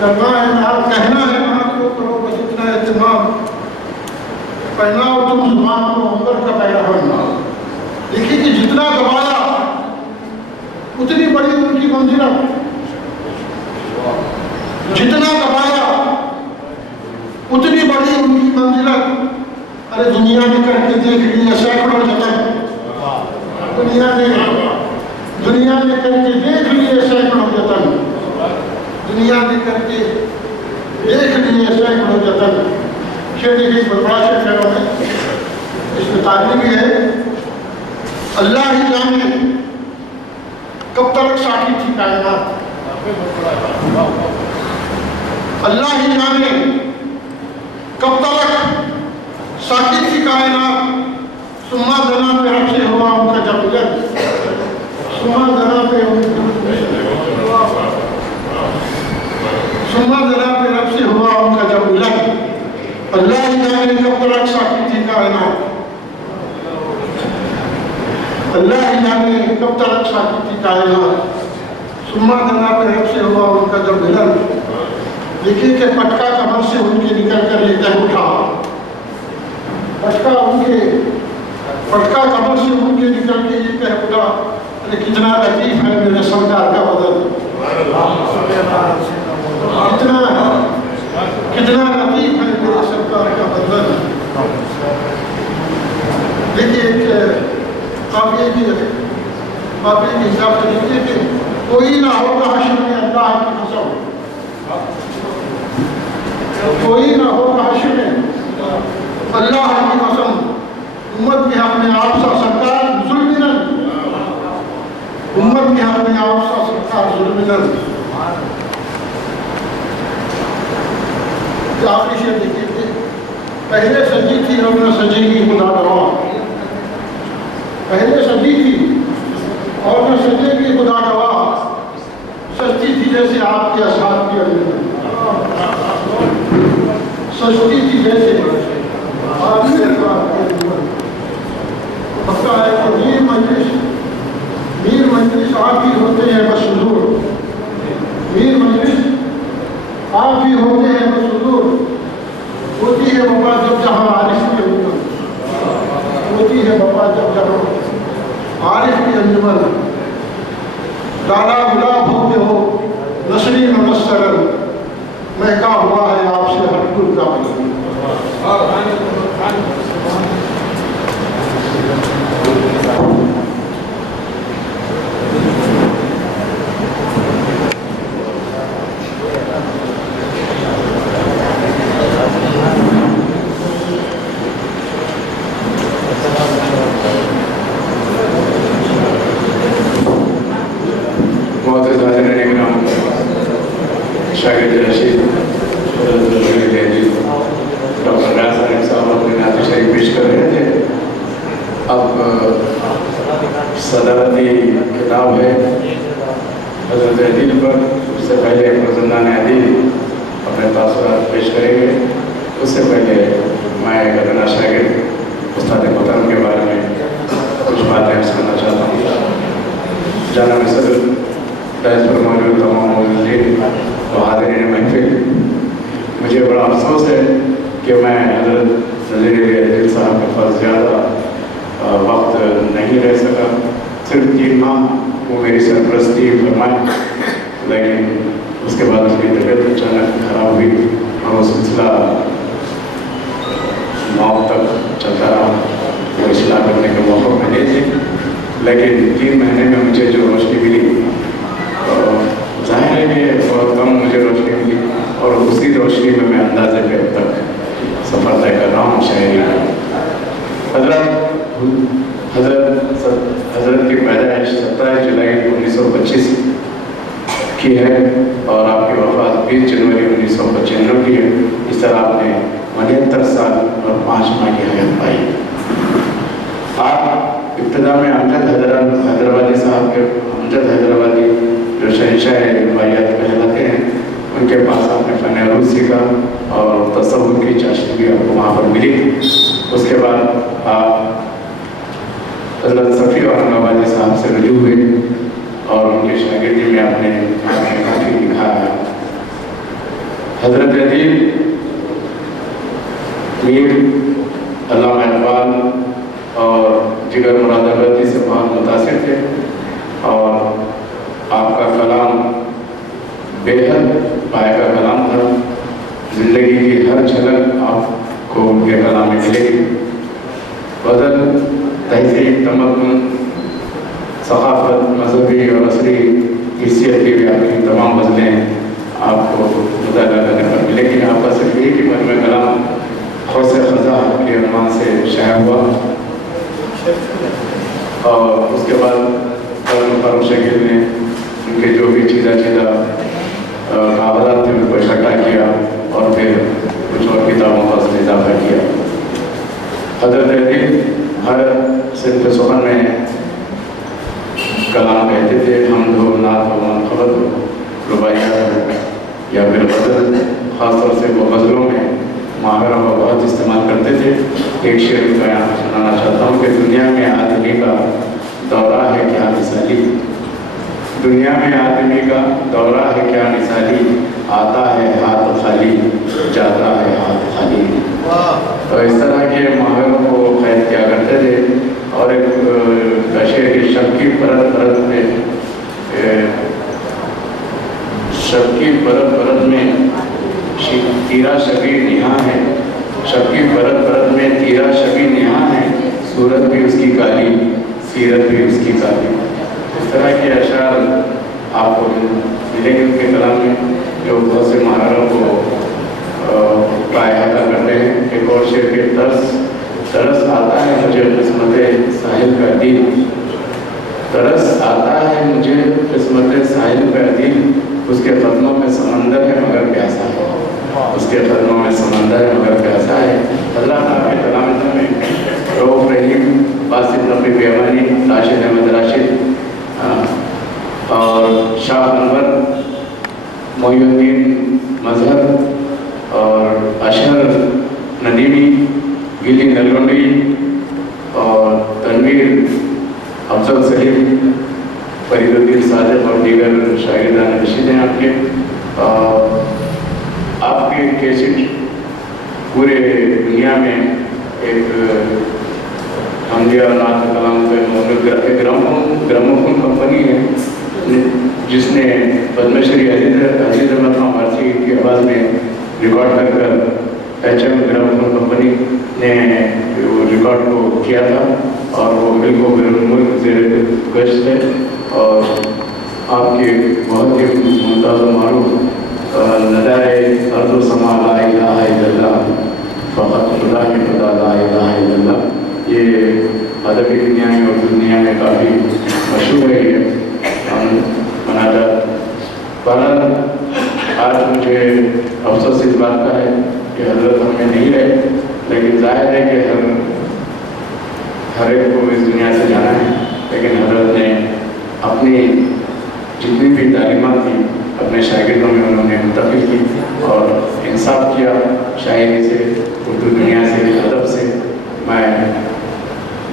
کرنا ہے نہ کہنا ہے نہ کو کرو بس اتنا اہتمام، پہناؤ تم زبان کو عمر کا پیراہن۔ دیکھیے کہ جتنا دبایا اتنی بڑی ان کی منزلت، جتنا دبایا اتنی بڑی ان کی منزلت۔ ارے دنیا نے کر کے دیکھ لیا سینکڑوں جتن، دنیا نے کر کے دیکھ لیے سینکڑوں جتن، دنیا نے کر کے دیکھ لیے سینکڑوں جتن۔ شعر دیکھیے بڑا شعر شعروں میں اس میں تعلیم بھی ہے، اللہ ہی جانے کب تک ساکی تھی کائنات، اللہ ہی جانے کب تک ساکی تھی کائنات۔ سما دنا پہ رب سے ہوا ان کا جب ملن، سما دنا پہ رب سے ہوا ان کا جب ملن، اللہ ہی جانے کب تک ساکی تھی کائنات، اللہ ہی جانے کب تک ساکی تھی کائنات۔ سما دنا پہ رب سے ہوا ان کا جب ملن۔ دیکھیے کہ پٹکا کمر سے ان کے نکل کر یہ کہہ اٹھا، پٹکا کمر سے ان کے نکل کے یہ کہہ اٹھا، ارے کتنا لطیف ہے میرے سرکار کا بدن، کتنا لطیف ہے میرے سرکار کا بدن۔ دیکھیے ایک قافیے کے حساب سے دیکھیے کہ کوئی نہ ہوگا حشر میں اللہ کی قسم، کوئی نہ ہوگا حشر میں اللہ کی قسم، امت کے حق میں آپ سا سرکار ظلمن، امت کے حق میں آپ سا سرکار ظلمن۔ آخری شعر دیکھیے کہ پہلے سجی تھی اب نہ سجے گی خدا گواہ، پہلے سجی تھی اور نہ سجے گی خدا گواہ، سجتی تھی جیسے آپ کے اصحاب کی انجمن، سجتی تھی جیسے آپ کے اصحاب کی انجمن۔ پکا ہے کہ میر مجلس آپ ہی ہوتے ہیں بس حضور، میر مجلس آپ ہی ہوتے ہیں بس حضور، ہوتی ہے وفا جب جہاں عارف کی انجمن، ہوتی ہے وفا جب جہاں عارف کی انجمن۔ ڈالا گلاب ہوتے ہو نسرین و نسترن، مہکا ہوا ہے آپ سے ہر گل کا بدن۔ صدارتی کتاب ہے حضرت عدیل پر، اس سے پہلے فرزندان عدیل اپنے تاثرات پیش کریں گے۔ اس سے پہلے میں ایک ادنا شاگرد استاد محترم کے بارے میں کچھ باتیں سننا چاہتا ہوں۔ جناب صدر دائز پر موجود تمام موجودین و حاضرین محفل، مجھے بڑا افسوس ہے کہ میں حضرت نذیر عدیل صاحب کے پاس زیادہ وقت نہیں رہ سکا، صرف 3 ماہ وہ میری سرپرستی فرمائے، لیکن اس کے بعد اس کی طبیعت اچانک خراب ہوئی اور وہ سلسلہ موت تک چلتا رہا۔ وہ اصلاح کرنے کے موقع ملے تھے، لیکن 3 مہینے میں مجھے جو روشنی ملی، ظاہر ہے کہ بہت کم مجھے روشنی ملی، اور اسی روشنی میں میں اندازے پہ اب تک سفر طے کر رہا ہوں شہری کا۔ حضرت کی پیدائش 27 جولائی 1925 کی ہے اور آپ کی وفات 20 جنوری 1995 کی ہے۔ اس طرح آپ نے 79 سال اور 5 ماہ کی حیات پائی۔ آپ ابتدا میں امجد حیدرآبادی صاحب کے امجد حیدرآبادی جو شہنشاہ روایات کہلاتے ہیں، ان کے پاس آپ نے فن عروض سیکھا اور تصوف کی چاشنی بھی آپ کو وہاں پر ملی۔ اس کے بعد آپ حضرت صفی اورنگ آبادی صاحب سے رجوع ہوئے اور ان کے شاگردی میں آپ نے کافی لکھا ہے۔ حضرت ادیب میر علامہ اقبال اور جگر مراد آبادی سے بہت متاثر تھے، اور آپ کا کلام بے حد پائے کا کلام تھا۔ زندگی کی ہر جھلک آپ کو ان کے کلام میں ملے گی۔ غزل، تہذیب، تمدن، ثقافت، مذہبی اور عصری حیثیت کی بھی آپ کی تمام غزلیں آپ کو مطالعہ کرنے پر ملے گی۔ آپ کا صرف ایک ہی مجموعہ کلام خوش خزاں کے عنوان سے شائع ہوا، اور اس کے بعد فاروق شکیل نے ان کے جو بھی چیزہ کاغذات تھے ان کو اکٹھا کیا اور پھر کچھ اور کتابوں کا اس میں اضافہ کیا۔ حضرت ادیب ہر صنف سخن میں کلام کہتے تھے، حمد ہو، نعت ہو، منقبت ہو، رباعیات ہو یا پھر غزل، خاص طور سے وہ غزلوں میں محاوروں کا بہت استعمال کرتے تھے۔ ایک شعر کا یہاں سنانا چاہتا ہوں کہ دنیا میں آدمی کا دورہ ہے کیا مثالی، دنیا میں آدمی کا دورہ ہے کیا مثالی، آتا ہے ہاتھ خالی، جاتا ہے ہاتھ خالی۔ تو اس طرح کے محاوروں کو قید کیا کرتے تھے، اور ایک شعر کی شب کی پرت پرت میں شب کی پرت پرت میں تیرا شبی نہاں ہے، شب کی پرت پرت میں تیرا شبی نہاں ہے، صورت بھی اس کی کالی، سیرت بھی اس کی کالی۔ اس طرح کے اشعار آپ کو ملیں گے ان کے کلام میں، جو بہت سے محاوروں کو احاطہ کرتے ہیں۔ ایک اور شعر کے ترس آتا ہے مجھے قسمت ساحل کا دل، ترس آتا ہے مجھے قسمت ساحل کا دل، اس کے قدموں میں سمندر ہے مگر پیاسا ہے، اس کے قدموں میں سمندر ہے مگر پیاسا ہے۔ حضرات آپ کے کلام میں رؤف رحیم، باسط نقوی بیمانی، راشد احمد راشد اور شاہ انور، محی الدین مظہر اور اشہر ندیمی، گلی نلگنڈی اور تنویر افضل سلیم، فرید الدین صادق اور دیگر شاگردان رشید ہیں آپ کے۔ آپ کے کیسٹ پورے دنیا میں ایک حمدیہ اور نعت کلام پہ گراموفون کمپنی ہے جس نے پدم شری عزیز احمد خان فارسی کی آواز میں ریکارڈ کر ایچ ایم گراموفون کمپنی نے وہ ریکارڈ کو کیا تھا، اور وہ ملک و بیرون ملک زیر گشت ہے، اور آپ کے بہت ہی ممتاز و معروف ندائے ارض و سما لا الہ الا اللہ فقط خدا ہی خدا لا الہ الا اللہ، یہ ادبی دنیا میں اور دنیا میں کافی مشہور ہے یہ مناجات۔ بہرحال آج مجھے افسوس اس بات کا ہے کہ حضرت ہم میں نہیں رہے، لیکن ظاہر ہے کہ ہر ایک کو اس دنیا سے جانا ہے، لیکن حضرت نے اپنی جتنی بھی تعلیمات تھی اپنے شاگردوں میں انہوں نے منتقل کی اور انصاف کیا، شاعری سے، اردو دنیا سے، ادب سے۔ میں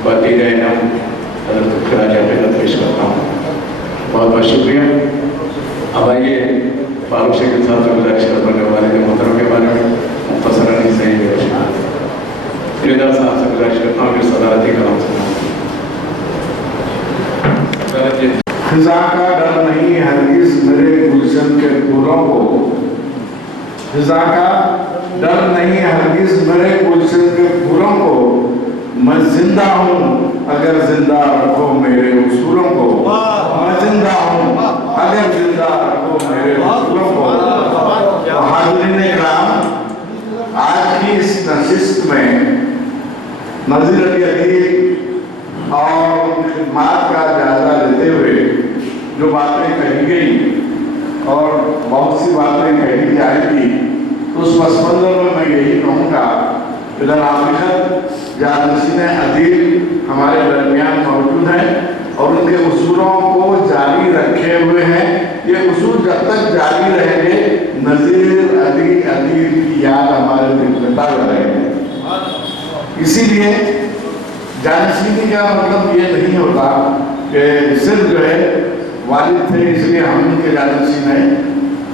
باتی رہے نام حضرت خراج عقیدت پیش کرتا ہوں۔ بہت بہت شکریہ۔ اب آئیے فاروق شکیل صاحب سے گزارش کرتا ہوں کہ والد محترم کے بارے میں مختصراً صحیح صاحب سے گزارش کرتا ہوں کہ صدارتی کلام سنائیں۔ خزاں کا ڈر نہیں ہرگز میرے گلشن کے پھولوں کو، خزاں کا ڈر نہیں ہرگز میرے گلشن کے پھولوں کو، میں زندہ ہوں اگر زندہ رکھو میرے اصولوں کو، میں زندہ ہوں اگر زندہ رکھو میرے اصولوں کو۔ حاضرین کرام، آج کی اس نشست میں نذیر علی ادیب اور خدمات کا جائزہ لیتے ہوئے جو باتیں کہی گئی اور بہت سی باتیں کہی جائے گی، تو اس پس منظر میں یہی کہوں گا کہ درحقیقت جانشین ادیب ہمارے درمیان موجود ہیں اور ان کے اصولوں کو جاری رکھے ہوئے ہیں۔ یہ اصول جب تک جاری رہیں گے نذیر علی ادیب کی یاد ہمارے دل میں تازہ رہے گی۔ اسی لیے جانشینی کا مطلب یہ نہیں ہوتا کہ صرف جو ہے والد تھے اس لیے ہم ان کے جانشین ہیں،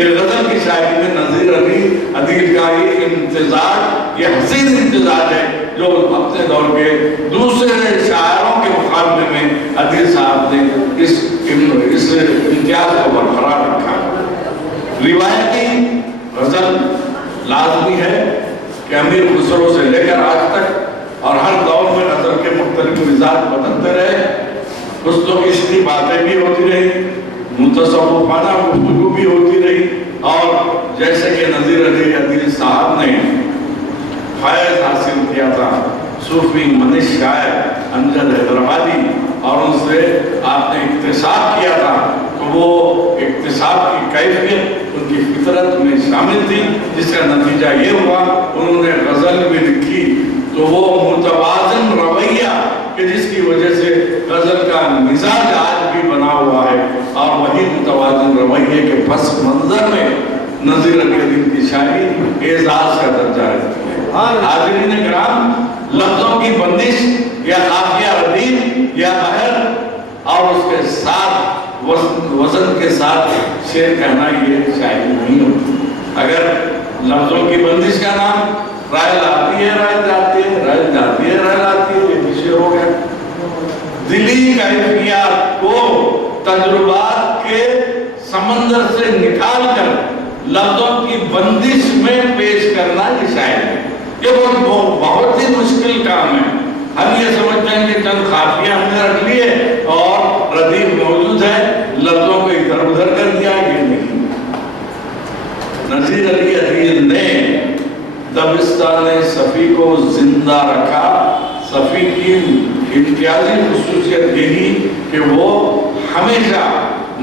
کہ غزل کی شاعری میں نذیر علی عدیل کا یہ امتزاج، یہ حسین امتزاج ہے جو اپنے دور کے دوسرے شاعروں کے مقابلے میں عدیل صاحب نے اس امتیاز کو برقرار رکھا۔ روایتی غزل لازمی ہے کہ امیر خسرو سے لے کر آج تک اور ہر دور میں غزل کے مختلف مزاج بدلتے رہے، حسن و عشقی باتیں بھی ہوتی رہی، متصوفانہ گفتگو بھی ہوتی رہی، اور جیسے کہ نذیر علی عدیل صاحب نے فیض حاصل کیا تھا صوفی منش شاعر امجد حیدرآبادی، اور ان سے آپ نے اکتساب کیا تھا، تو وہ اکتساب کی کیفیت ان کی فطرت میں شامل تھی، جس کا نتیجہ یہ ہوا انہوں نے غزل بھی لکھی تو وہ متوازن رویہ کہ جس کی وجہ سے غزل کا مزاج آج بھی بنا ہوا ہے، اور وہی متوازن رویے کے پس منظر میں نذیر علی عدیل کی شاعری اعزاز کا درجہ رکھتی ہے۔ حاضرین کرام، لفظوں کی بندش یا قافیہ ردیف یا بحر اور اس کے ساتھ وزن کے ساتھ شعر کہنا یہ شاعری نہیں ہوتی۔ اگر لفظوں کی بندش کا نام رائل آتی ہے رائل جاتی ہے، رائل جاتی ہے رائل آتی ہے، یہ بھی شعر ہو گیا۔ دلی کیفیات کو تجربات کے سمندر سے نکال کر لفظوں کی بندش میں پیش کرنا یہ شاعری ہے۔ یہ بہت ہی مشکل کام ہے۔ ہم یہ سمجھتے ہیں کہ چند خافیہ ہم نے رکھ لیے اور ردیف موجود ہے، لفظوں کو ادھر ادھر کر دیا، یہ نہیں۔ نذیر علی عدیل نے دبستان صفی کو زندہ رکھا۔ صفی کی امتیازی خصوصیت یہی کہ وہ ہمیشہ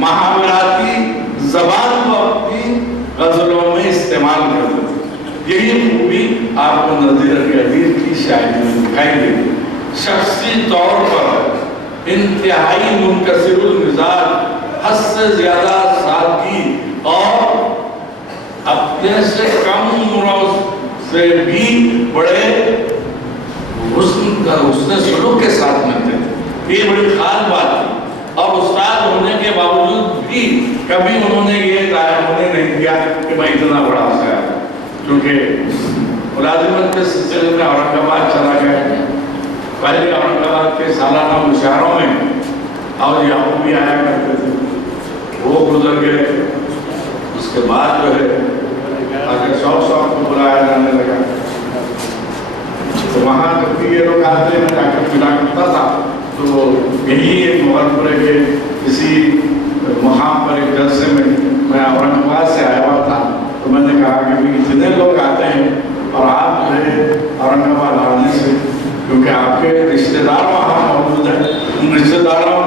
محاوراتی زبان کو اپنی غزلوں میں استعمال کرتے تھے۔ یہی خوبی آپ کو نذیر علی عدیل کی شاعری میں دکھائی دے گی۔ شخصی طور پر انتہائی منکسر المزاج، حد سے زیادہ سادگی اور اپنے سے کم عمروں سے بھی بڑے حسن سلوک کے ساتھ ملتے تھے، یہ بڑی خاص بات ہے۔ اور استاد ہونے کے باوجود بھی کبھی انہوں نے یہ ظاہر ہونے نہیں کیا کہ میں اتنا بڑا شاعر ہوں، کیونکہ ملازمت کے سلسلے میں اورنگ آباد چلا گیا۔ پہلے اورنگ آباد کے سالانہ مشاعروں میں اور یہاں بھی آیا کرتے تھے، وہ گزر گئے۔ اس کے بعد جو ہے آگے شوق کو بلایا جانے لگا، تو وہاں جب بھی یہ لوگ آتے میں جا کر ملا کرتا تھا، تو یہی ایک مغربے کے کسی مقام پر ایک جلسے میں اورنگ آباد سے آیا ہوا تھا، تو میں نے کہا کہ بھی اتنے لوگ آتے ہیں اور آپ جو ہے اورنگ آباد آنے سے، کیونکہ آپ کے رشتہ دار وہاں موجود ہیں، ان رشتہ داروں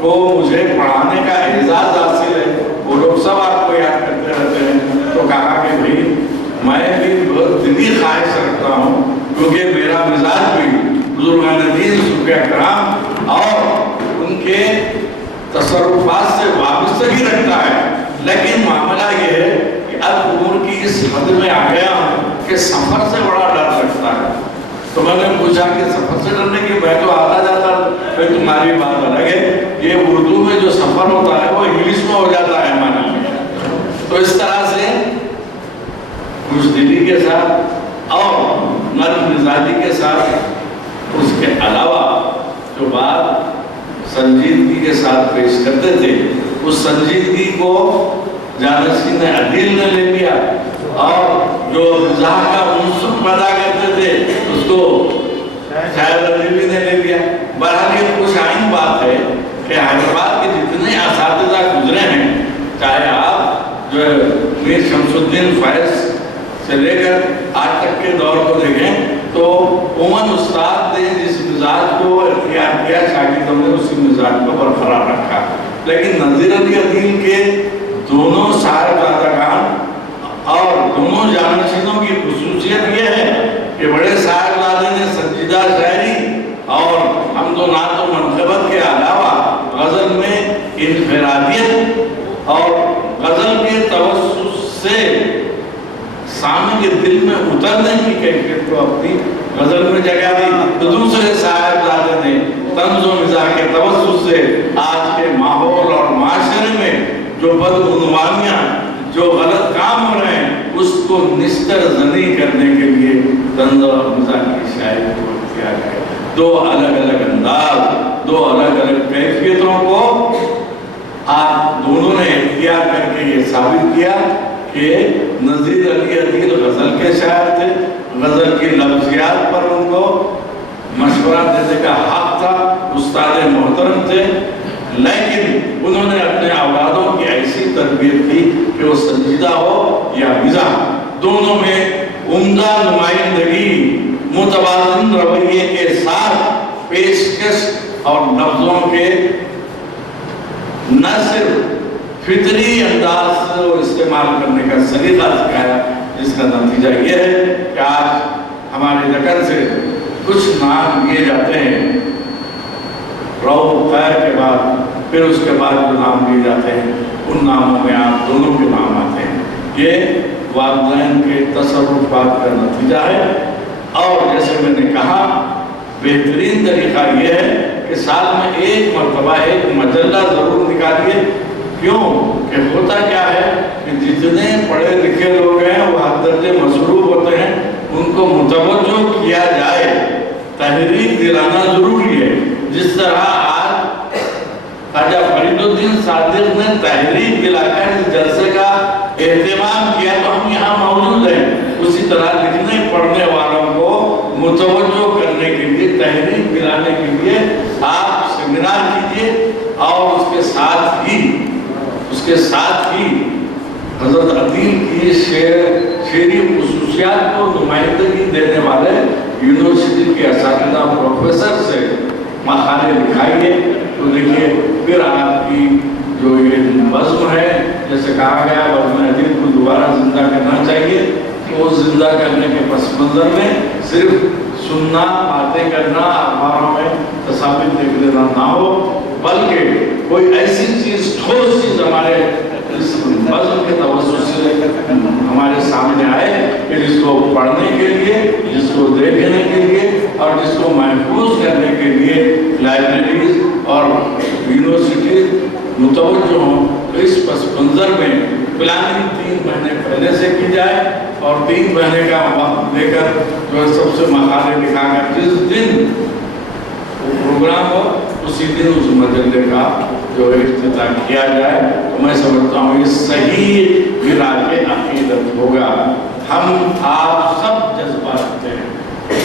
کو مجھے پڑھانے کا اعزاز حاصل ہے، وہ لوگ سب آپ کو یاد کرتے رہتے ہیں۔ تو کہا کہ بھائی میں بھی بہت دلی خواہش رکھتا ہوں، کیونکہ میرا مزاج بھی بزرگان دین صوفیاء کرام اور ان کے تصرفات سے وابستگی رکھتا ہے، لیکن معاملہ یہ ہے کہ اب عمر کی اس حد میں آ گیا ہوں کہ سفر سے بڑا ڈر لگتا ہے۔ تو میں نے پوچھا کہ سفر سے ڈرنے کی، میں تو آتا جاتا، پھر تمہاری بات الگ ہے، یہ اردو میں جو سفر ہوتا ہے وہ انگلش میں ہو جاتا ہے ہمارے۔ تو اس طرح سے خوش دلی کے ساتھ اور نرم مزاجی کے ساتھ، اس کے علاوہ جو بات سنجیدگی کے ساتھ پیش کرتے تھے، اس سنجیدگی کو جانشین عدیل نے لے لیا، اور جو مزاح کا عنصر پیدا کرتے تھے اس کو شاعر عدیل نے لے لیا۔ بہرحال یہ خوش آئند بات ہے کہ حیدرآباد کے جتنے اساتذہ گزرے ہیں، چاہے آپ جو میر شمس الدین فیض سے لے کر آج تک کے دور کو دیکھیں، تو عموماً استاد نے جس مزاج کو اختیار کیا، شاگردوں نے اسی مزاج کو برقرار رکھا۔ لیکن نذیر علی عدیل کے دونوں صاحبزادگان اور دونوں جانشینوں کی خصوصیت یہ ہے کہ بڑے صاحبزادے نے سنجیدہ شاعری اور حمد و نعت و منقبت کے علاوہ غزل میں انفرادیت اور غزل کے توسط سے سامع کے دل میں اترنے کی کیفیت کو اپنی غزل میں جگہ دی۔ تو دوسرے صاحبزادے نے طنز و مزاح کے توسط سے آج کے ماحول اور معاشرے میں جو بدعنوانیاں، جو غلط کام ہو رہے ہیں اس کو نشتر زنی کرنے کے لیے طنز اور مزاح کی شاعری کو اختیار ہے. دو الگ الگ انداز، دو الگ الگ کیفیتوں کو آپ دونوں نے اختیار کر کے یہ ثابت کیا کہ نذیر علی عدیل غزل کے شاعر تھے. غزل کی لفظیات پر ان کو مشورہ دینے کا حق تھا، استاد محترم تھے، لیکن انہوں نے اپنے اولادوں کی ایسی تربیت کی کہ وہ سنجیدہ ہو یا مزاح، دونوں میں عمدہ نمائندگی، متوازن رویے کے ساتھ پیشکش اور لفظوں کے نہ صرف فطری انداز سے استعمال کرنے کا سلیقہ سکھایا، جس کا نتیجہ یہ ہے کہ آج ہمارے دکن سے کچھ نام لیے جاتے ہیں، رؤف خیر کے بعد پھر اس کے بعد جو نام لیے جاتے ہیں ان ناموں میں آپ دونوں کے نام آتے ہیں. یہ والدین کے تصرفات کا نتیجہ ہے. اور جیسے میں نے کہا بہترین طریقہ یہ ہے کہ سال میں ایک مرتبہ ایک مجلہ ضرور نکالیے. کیوں کہ ہوتا کیا ہے کہ جتنے پڑھے لکھے لوگ ہیں وہ ہر درجے مصروف ہوتے ہیں، ان کو متوجہ کیا جائے، تحریک دلانا ضروری ہے. جس طرح آج خواجہ فرید الدین صادق نے تحریک دلا کر اس جلسے کا اہتمام کیا تو ہم یہاں موجود ہیں، اسی طرح لکھنے پڑھنے والوں کو متوجہ کرنے کے لیے، تحریک دلانے کے لیے آپ سیمینار کیجیے. اور اس کے ساتھ ہی حضرت عدیل کی شعری خصوصیات کو نمائندگی دینے والے یونیورسٹی کے اساتذہ پروفیسر سے مقالے لکھائیے. تو دیکھیے پھر آپ کی جو یہ بزم ہے، جیسے کہا گیا بزم عدیل کو دوبارہ زندہ کرنا چاہیے، تو زندہ کرنے کے پس منظر میں صرف سننا، باتیں کرنا، اخباروں میں تصاویر دیکھ لینا نہ ہو، بلکہ کوئی ایسی چیز، ٹھوس چیز ہمارے اس بزم کے توسط سے ہمارے سامنے آئے کہ جس کو پڑھنے کے لیے، جس کو دیکھنے کے لیے اور جس کو محفوظ کرنے کے لیے لائبریریز اور یونیورسٹی متوجہ ہوں. اس پس منظر میں پلاننگ 3 مہینے پہلے سے کی جائے اور 3 مہینے کا وقت لے کر جو سب سے مقالے لکھا کر جس دن پروگرام ہو اسی دن اس مجلے کا جو افتتاح کیا جائے. تو میں سمجھتا ہوں یہ صحیح ملا کے عقیدت ہوگا. ہم آپ سب جذبہ رکھتے ہیں،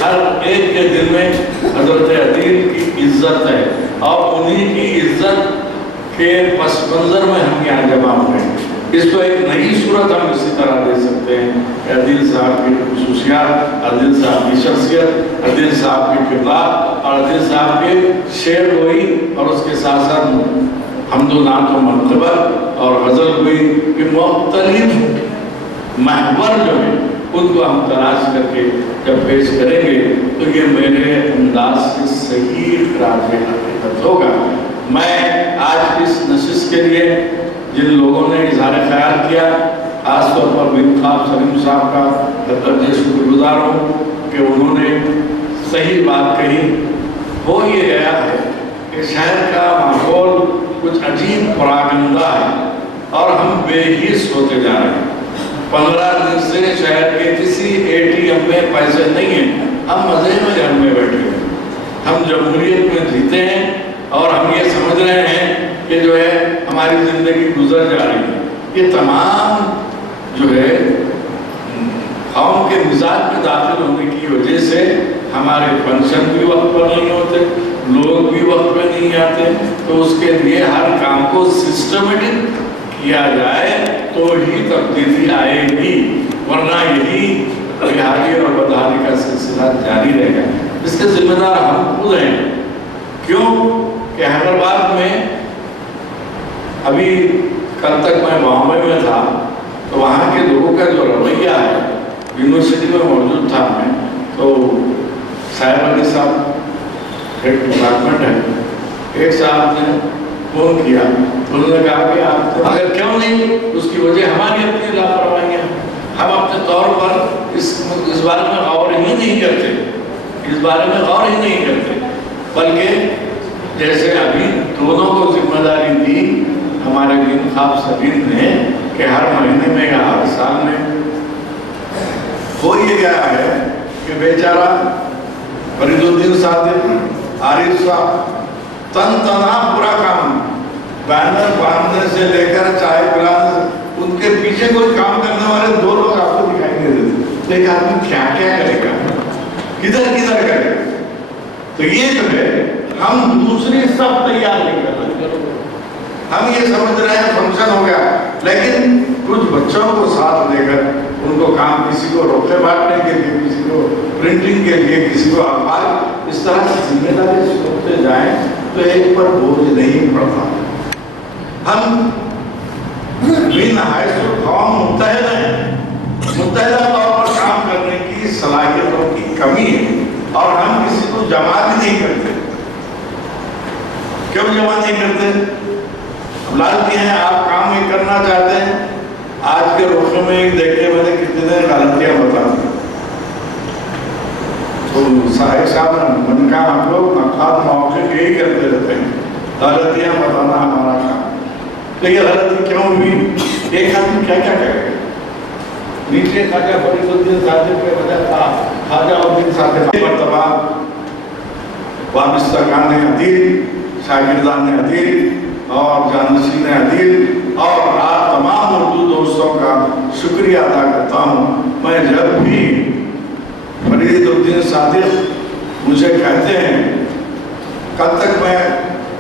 ہر ایک کے دل میں حضرت عدیل کی عزت ہے اور انہی کی عزت کے پس منظر میں ہم یہاں جمع ہوئے ہیں. اس کو ایک نئی صورت ہم اسی طرح دے سکتے ہیں کہ عدیل صاحب کی خصوصیات، عدیل صاحب کی شخصیت، عدیل صاحب کی کردار اور عدیل صاحب کے شعر گوئی اور اس کے ساتھ ساتھ حمد و نعت و مرتبہ اور غزل گوئی کے مختلف محور جو ہیں ان کو ہم تلاش کر کے جب پیش کریں گے تو یہ میرے انداز سے صحیح خراج حقیقت ہوگا. میں آج اس نشست کے لیے جن لوگوں نے اظہار خیال کیا، خاص طور پر انتخاب سلیم صاحب کا درجہ شکر گزار ہوں کہ انہوں نے صحیح بات کہی. ہو یہ گیا ہے کہ شہر کا ماحول کچھ عجیب پراگندہ ہے اور ہم بے حس ہوتے جا رہے ہیں. 15 دن سے شہر کے کسی ATM میں پیسے نہیں ہیں، ہم مزے میں گھر میں بیٹھے ہیں. ہم جمہوریت میں جیتے ہیں اور ہم یہ سمجھ رہے ہیں کہ جو ہے ہماری زندگی گزر جا رہی ہے. یہ تمام جو ہے قوم کے مزاج میں داخل ہونے کی وجہ سے ہمارے فنکشن بھی وقت پر نہیں ہوتے، لوگ بھی وقت پہ نہیں آتے. تو اس کے لیے ہر کام کو سسٹمیٹک کیا جائے تو ہی تبدیلی آئے گی، ورنہ یہی بحالی اور بدحالی کا سلسلہ جاری رہے گا. اس کے ذمہ دار ہم خود ہیں. کیوں کہ حیدرآباد میں ابھی کل تک میں بامبے میں تھا تو وہاں کے لوگوں کا جو رویہ ہے، یونیورسٹی میں موجود تھا میں، تو صاحب علی صاحب ایک ڈپارٹمنٹ ہے، ایک صاحب نے فون کیا، انہوں نے کہا کہ آپ اگر کیوں نہیں، اس کی وجہ ہماری اپنی لاپرواہیاں، ہم اپنے طور پر اس بارے میں غور ہی نہیں کرتے، اس بارے میں غور ہی نہیں کرتے، بلکہ جیسے ابھی دونوں کو ذمہ داری دی ہمارے انتخاب سلیم نے کہ کہ ہر مہینے میں یا ہر سال میں ہو یہ گیا ہے کہ بیچارہ فرید الدین صادق عارف صاحب تنہا پورا کام بینر باندھنے سے لے کر چائے پلانے سے ان کے پیچھے کوئی کام کرنے والے 2 لوگ آپ کو دکھائی نہیں دیتے. ایک آدمی کیا کیا کرے گا, کدھر کدھر کرے گا. تو یہ جو ہے ہم دوسری سب تیار نہیں کر رہے. ہم یہ سمجھ رہے ہیں فنکشن ہو گیا, لیکن کچھ بچوں کو ساتھ لے کر ان کو کام, کسی کو روپے بانٹنے کے لیے, کسی کو پرنٹنگ کے لیے, کسی کو اخبار, اس طرح کی ذمہ داری سوچتے جائیں تو ایک پر بوجھ نہیں پڑتا. ہم بھی نہایت قوم متحد ہیں, متحدہ طور پر کام کرنے کی صلاحیتوں کی کمی ہے اور ہم کسی کو جمع بھی نہیں کرتے. کیوں جمع نہیں کرتے؟ لالچی ہیں, آپ کام نہیں کرنا چاہتے ہیں. آج کے روشوں میں دیکھے میں نے کتنے غلطیاں بتا دی. تو صاحب نے من کا ہم لوگ مقصد موقع یہی کرتے رہتے ہیں, غلطیاں بتانا ہمارا کام. تو یہ غلطی کیوں ہوئی؟ ایک آدمی کیا کیا کرے گا. نیچے خواجہ فرید الدین صادق کے وجہ تھا, خواجہ الدین صادق مرتبہ وابستگان عدیل, شاگردان عدیل اور جانشین عدیل اور آپ تمام اردو دوستوں کا شکریہ ادا کرتا ہوں. میں جب بھی فرید الدین صادق مجھے کہتے ہیں, کل تک میں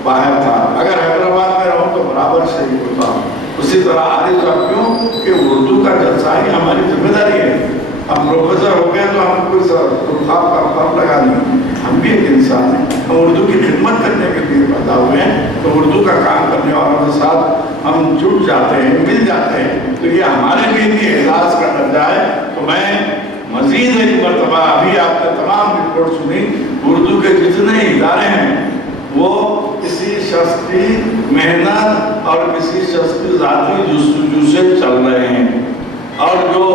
باہر تھا, اگر حیدرآباد میں رہوں تو برابر سے ہی ہوتا. اسی طرح عارف صاحب کیوں کہ اردو کا جلسہ ہی ہماری ذمہ داری ہے. ہم پروفیسر ہو گئے تو ہم کوئی خطاب کا فرق لگا نہیں, ہم بھی ایک انسان ہیں. ہم اردو کی خدمت کرنے کے لیے پیدا ہوئے ہیں, تو اردو کا کام کرنے والوں کے ساتھ ہم جڑ جاتے ہیں, مل جاتے ہیں. تو یہ ہمارے لیے بھی اعزاز کا درجہ ہے. تو میں مزید ایک مرتبہ, ابھی آپ نے تمام رپورٹ سنی, اردو کے جتنے ادارے ہیں وہ کسی شخص کی محنت اور کسی شخص کی ذاتی جستجو سے چل رہے ہیں. اور جو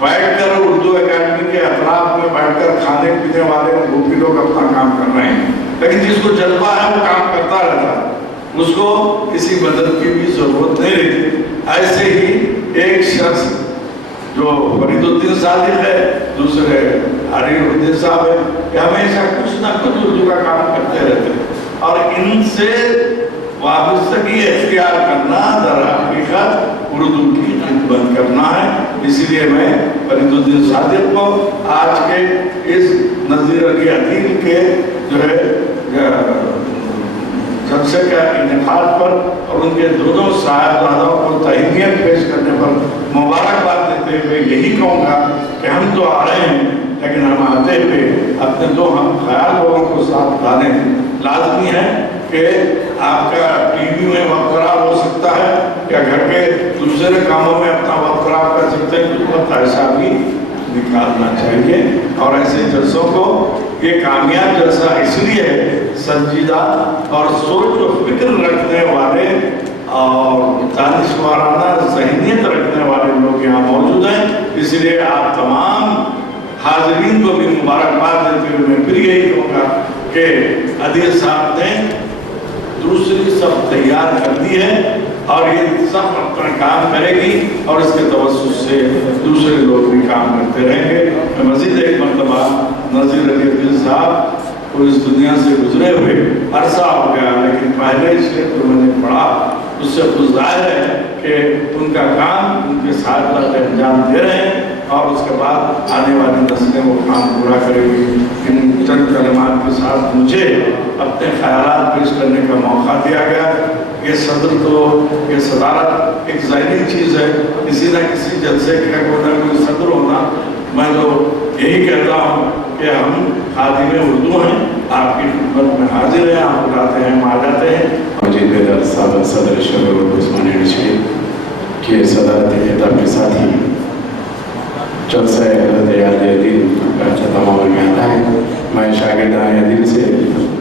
بیٹھ کر اردو اکیڈمی کے اطراف میں بیٹھ کر کھانے پینے والے وہ بھی لوگ اپنا کام کر رہے ہیں, لیکن جس کو جذبہ ہے وہ کام کرتا رہتا ہے, اس کو کسی مدد کی بھی ضرورت نہیں رہتی. ایسے ہی ایک شخص جو فرید الدین صادق ہے, دوسرے عارف الدین صاحب ہے, کہ ہمیشہ کچھ نہ کچھ اردو کا کام کرتے رہتے ہیں اور ان سے وابستگی اختیار کرنا در حقیقت اردو کی خدمت کرنا ہے. اسی لیے میں فرید الدین صادق کو آج کے اس نذیر علی عدیل کے جو ہے جلسے کا انعقاد پر اور ان کے دونوں صاحبزادوں کو تہنیت پیش کرنے پر مبارکباد دیتے ہوئے یہی کہوں گا کہ ہم تو آ رہے ہیں, لیکن ہم آتے ہوئے اپنے دو ہم خیال لوگوں کو ساتھ لانے لازمی ہے کہ آپ کا ٹی وی میں وقت خراب ہو سکتا ہے یا گھر کے دوسرے کاموں میں اپنا وقت خراب کر سکتے ہیں, کچھ وقت ایسا بھی نکالنا چاہیے. اور ایسے جلسوں کو, یہ کامیاب جلسہ اس لیے ہے, سنجیدہ اور سوچ و فکر رکھنے والے اور دانشورانہ ذہنیت رکھنے والے لوگ یہاں موجود ہیں. اس لیے آپ تمام حاضرین کو بھی مبارکباد دیتے ہوئے میں پھر یہی کہوں گا کہ عدیل صاحب نے دوسری سب تیار کر دی ہے اور یہ سب اپنا کام کرے گی اور اس کے توسط سے دوسرے لوگ بھی کام کرتے رہیں گے. میں مزید ایک مرتبہ نذیر علی عدیل صاحب کو اس دنیا سے گزرے ہوئے عرصہ ہو گیا, لیکن پہلے شعر جو میں نے پڑھا اس سے خود ظاہر ہے کہ ان کا کام ان کے ساتھ انجام دے رہے ہیں اور اس کے بعد آنے والی نسلیں وہ کام پورا کرے گی. ان چند کلمات کے ساتھ مجھے اپنے خیالات پیش کرنے کا موقع دیا گیا. یہ صدر تو, یہ صدارت ایک ظاہری چیز ہے, کسی نہ کسی جلسے کا کوئی نہ کوئی صدر ہونا. میں تو یہی کہتا ہوں کہ ہم خادم اردو ہیں, آپ کی خدمت میں حاضر ہیں, آپ بلاتے ہیں ہم آ جاتے ہیں. مجید بیدار سابق صدر شعبہ اردو عثمانی یونیورسٹی کے صدارت خطاب کے ساتھ ہی جلسہ حضرت عالی عدیل کا اختتام ہونے میں آتا ہے. میں شاگردان عدیل سے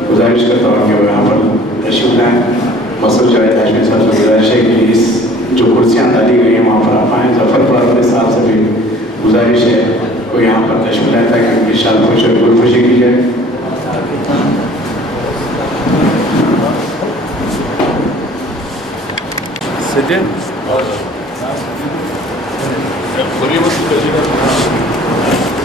گزارش کرتا ہوں کہ وہ یہاں پر تشریف لائیں. مسعود جاوید ہاشمی صاحب سے گزارش ہے کہ اس جو کرسیاں ڈالی گئی ہیں وہاں پر آپ آئیں. ظفر پرور صاحب سے بھی گزارش ہے وہ یہاں پر تشریف لائیں تاکہ ان کی شان خوشی کی جائے. Sit in.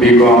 B.Com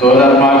2005